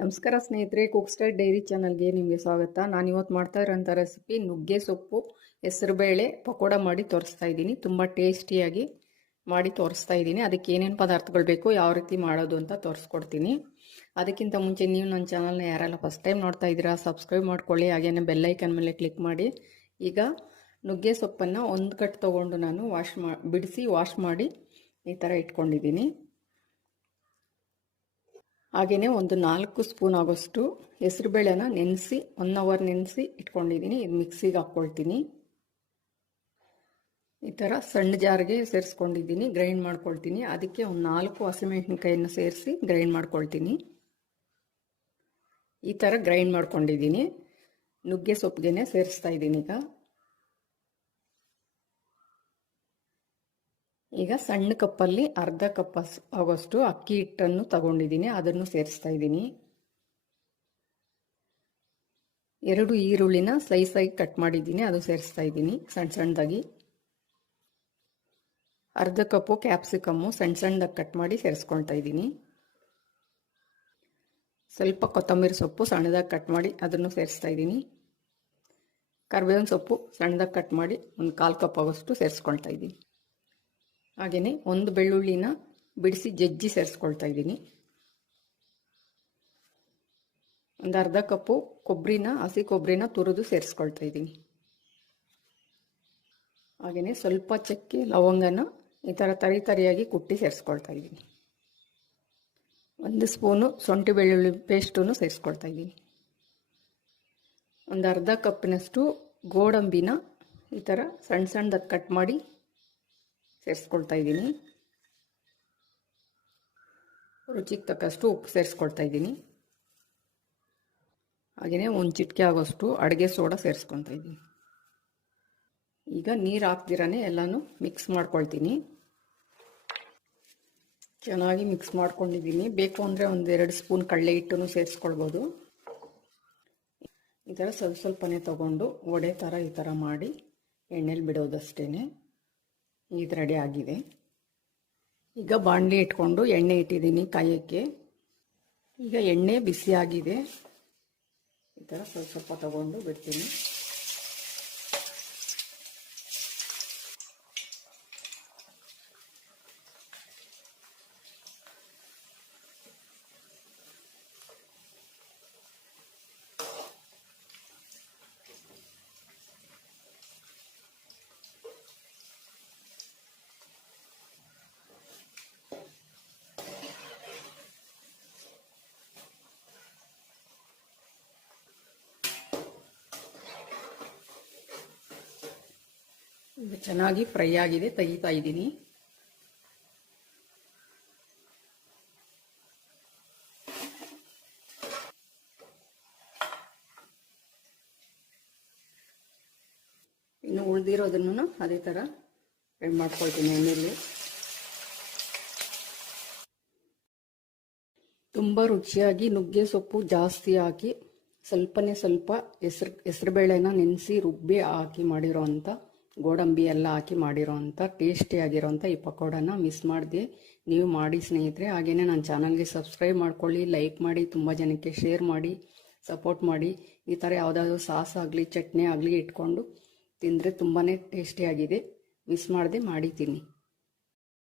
ನಮಸ್ಕಾರ ಸ್ನೇಹಿತರೆ, cook style dairy ಚಾನಲ್ಗೆ ನಿಮಗೆ ಸ್ವಾಗತ. ನಾನು ಇವತ್ತು ಮಾಡ್ತಾ ಇರೋಂಥ ರೆಸಿಪಿ ನುಗ್ಗೆ ಸೊಪ್ಪು ಹೆಸರುಬೇಳೆ ಪಕೋಡ ಮಾಡಿ ತೋರಿಸ್ತಾ ಇದ್ದೀನಿ. ತುಂಬ ಟೇಸ್ಟಿಯಾಗಿ ಮಾಡಿ ತೋರಿಸ್ತಾ ಇದ್ದೀನಿ. ಅದಕ್ಕೆ ಏನೇನು ಪದಾರ್ಥಗಳು ಬೇಕು, ಯಾವ ರೀತಿ ಮಾಡೋದು ಅಂತ ತೋರಿಸ್ಕೊಡ್ತೀನಿ. ಅದಕ್ಕಿಂತ ಮುಂಚೆ ನೀವು ನನ್ನ ಚಾನಲ್ನ ಯಾರೆಲ್ಲ ಫಸ್ಟ್ ಟೈಮ್ ನೋಡ್ತಾ ಇದ್ದೀರಾ ಸಬ್ಸ್ಕ್ರೈಬ್ ಮಾಡ್ಕೊಳ್ಳಿ, ಹಾಗೇನೆ ಬೆಲ್ಲೈಕನ್ ಮೇಲೆ ಕ್ಲಿಕ್ ಮಾಡಿ. ಈಗ ನುಗ್ಗೆ ಸೊಪ್ಪನ್ನು ಒಂದು ಕಟ್ ತೊಗೊಂಡು ನಾನು ಬಿಡಿಸಿ ವಾಶ್ ಮಾಡಿ ಈ ಥರ ಇಟ್ಕೊಂಡಿದ್ದೀನಿ. ಹಾಗೆಯೇ ಒಂದು 4 ಸ್ಪೂನ್ ಆಗೋಷ್ಟು ಹೆಸರುಬೇಳೆನ ನೆನೆಸಿ 1 ಅವರ್ ನೆನೆಸಿ ಇಟ್ಕೊಂಡಿದ್ದೀನಿ. ಇದು ಮಿಕ್ಸಿಗೆ ಹಾಕ್ಕೊಳ್ತೀನಿ. ಈ ಥರ ಸಣ್ಣ ಜಾರ್ಗೆ ಸೇರಿಸ್ಕೊಂಡಿದ್ದೀನಿ, ಗ್ರೈಂಡ್ ಮಾಡ್ಕೊಳ್ತೀನಿ. ಅದಕ್ಕೆ ಒಂದು 4 ಹಸಿಮೆಣಸಿನಕಾಯಿಯನ್ನು ಸೇರಿಸಿ ಗ್ರೈಂಡ್ ಮಾಡ್ಕೊಳ್ತೀನಿ. ಈ ಥರ ಗ್ರೈಂಡ್ ಮಾಡ್ಕೊಂಡಿದ್ದೀನಿ. ನುಗ್ಗೆ ಸೊಪ್ಪಿಗೆ ಸೇರಿಸ್ತಾ ಇದ್ದೀನಿ. ಈಗ ಸಣ್ಣ ಕಪ್ಪಲ್ಲಿ ಅರ್ಧ ಕಪ್ ಆಗೋಷ್ಟು ಅಕ್ಕಿ ಹಿಟ್ಟನ್ನು ತಗೊಂಡಿದ್ದೀನಿ, ಅದನ್ನು ಸೇರಿಸ್ತಾ ಇದ್ದೀನಿ. 2 ಈರುಳ್ಳಿನ ಸ್ಲೈಸಾಗಿ ಕಟ್ ಮಾಡಿದ್ದೀನಿ, ಅದು ಸೇರಿಸ್ತಾ ಇದ್ದೀನಿ ಸಣ್ಣ ಸಣ್ಣದಾಗಿ. ಅರ್ಧ ಕಪ್ಪು ಕ್ಯಾಪ್ಸಿಕಮ್ಮು ಸಣ್ಣ ಸಣ್ಣದಾಗಿ ಕಟ್ ಮಾಡಿ ಸೇರಿಸ್ಕೊಳ್ತಾ ಇದ್ದೀನಿ. ಸ್ವಲ್ಪ ಕೊತ್ತಂಬರಿ ಸೊಪ್ಪು ಸಣ್ಣದಾಗಿ ಕಟ್ ಮಾಡಿ ಅದನ್ನು ಸೇರಿಸ್ತಾ ಇದ್ದೀನಿ. ಕರಿಬೇವಿನ ಸೊಪ್ಪು ಸಣ್ಣದಾಗಿ ಕಟ್ ಮಾಡಿ ಒಂದು 1/4 ಕಪ್ ಆಗೋಷ್ಟು ಸೇರಿಸ್ಕೊಳ್ತಾ ಇದ್ದೀನಿ. ಹಾಗೆಯೇ ಒಂದು ಬೆಳ್ಳುಳ್ಳಿನ ಬಿಡಿಸಿ ಜಜ್ಜಿ ಸೇರಿಸ್ಕೊಳ್ತಾ ಇದ್ದೀನಿ. ಒಂದು ಅರ್ಧ ಕಪ್ಪು ಹಸಿ ಕೊಬ್ಬರಿನ ತುರಿದು ಸೇರಿಸ್ಕೊಳ್ತಾ ಇದ್ದೀನಿ. ಹಾಗೆಯೇ ಸ್ವಲ್ಪ ಚಕ್ಕೆ ಲವಂಗನ ಈ ಥರ ತರಿಯಾಗಿ ಕುಟ್ಟಿ ಸೇರಿಸ್ಕೊಳ್ತಾ ಇದ್ದೀನಿ. 1 ಸ್ಪೂನು ಶುಂಠಿ ಬೆಳ್ಳುಳ್ಳಿ ಪೇಸ್ಟನ್ನು ಸೇರಿಸ್ಕೊಳ್ತಾ ಇದ್ದೀನಿ. ಒಂದು ಅರ್ಧ ಕಪ್ಪಿನಷ್ಟು ಗೋಡಂಬಿನ ಈ ಥರ ಸಣ್ಣ ಸಣ್ಣದಾಗಿ ಕಟ್ ಮಾಡಿ ಸೇರಿಸ್ಕೊಳ್ತಾ ಇದ್ದೀನಿ. ರುಚಿಗೆ ತಕ್ಕಷ್ಟು ಉಪ್ಪು ಸೇರಿಸ್ಕೊಳ್ತಾ ಇದ್ದೀನಿ. ಹಾಗೆಯೇ ಒಂದು ಚಿಟಿಕೆ ಆಗೋಷ್ಟು ಅಡುಗೆ ಸೋಡಾ ಸೇರಿಸ್ಕೊಳ್ತಾ ಇದ್ದೀನಿ. ಈಗ ನೀರು ಹಾಕ್ದಿರಾನೆ ಎಲ್ಲನೂ ಮಿಕ್ಸ್ ಮಾಡ್ಕೊಳ್ತೀನಿ. ಚೆನ್ನಾಗಿ ಮಿಕ್ಸ್ ಮಾಡ್ಕೊಂಡಿದ್ದೀನಿ. ಬೇಕು ಅಂದರೆ 1-2 ಸ್ಪೂನ್ ಕಡಲೆ ಹಿಟ್ಟನ್ನು ಸೇರಿಸ್ಕೊಳ್ಬೋದು. ಈ ಥರ ಸ್ವಲ್ಪನೇ ತಗೊಂಡು ವಡೆ ಥರ ಈ ಥರ ಮಾಡಿ ಎಣ್ಣೆಲಿ ಬಿಡೋದಷ್ಟೇ. ಇದು ರೆಡಿ ಆಗಿದೆ. ಈಗ ಬಾಣಲಿ ಇಟ್ಕೊಂಡು ಎಣ್ಣೆ ಇಟ್ಟಿದ್ದೀನಿ ಕಾಯೋಕ್ಕೆ. ಈಗ ಎಣ್ಣೆ ಬಿಸಿ ಆಗಿದೆ. ಈ ಥರ ಸ್ವಲ್ಪ ತಗೊಂಡು ಬಿಡ್ತೀನಿ. ಇದು ಚೆನ್ನಾಗಿ ಫ್ರೈ ಆಗಿದೆ, ತೆಗಿತಾ ಇದ್ದೀನಿ. ಇನ್ನು ಉಳಿದಿರೋದನ್ನು ಅದೇ ಥರ ಫ್ರೈ ಮಾಡ್ಕೊಳ್ತೀನಿ ಎಣ್ಣೆಯಲ್ಲಿ. ತುಂಬ ರುಚಿಯಾಗಿ ನುಗ್ಗೆ ಸೊಪ್ಪು ಜಾಸ್ತಿ ಹಾಕಿ ಸ್ವಲ್ಪ ಹೆಸರುಬೇಳೆನ ನೆನೆಸಿ ರುಬ್ಬಿ ಹಾಕಿ ಮಾಡಿರೋ ಅಂಥ ಗೋಡಂಬಿ ಎಲ್ಲ ಹಾಕಿ ಮಾಡಿರೋ ಅಂಥ ಟೇಸ್ಟಿಯಾಗಿರೋಂಥ ಈ ಪಕೋಡನ ಮಿಸ್ ಮಾಡದೆ ನೀವು ಮಾಡಿ ಸ್ನೇಹಿತರೆ. ಹಾಗೆಯೇ ನನ್ನ ಚಾನಲ್ಗೆ ಸಬ್ಸ್ಕ್ರೈಬ್ ಮಾಡ್ಕೊಳ್ಳಿ, ಲೈಕ್ ಮಾಡಿ, ತುಂಬ ಜನಕ್ಕೆ ಶೇರ್ ಮಾಡಿ, ಸಪೋರ್ಟ್ ಮಾಡಿ. ಈ ಥರ ಯಾವುದಾದ್ರೂ ಸಾಸ್ ಆಗಲಿ ಚಟ್ನಿ ಆಗಲಿ ಇಟ್ಕೊಂಡು ತಿಂದರೆ ತುಂಬಾ ಟೇಸ್ಟಿಯಾಗಿದೆ. ಮಿಸ್ ಮಾಡದೆ ಮಾಡಿ ತಿನ್ನಿ.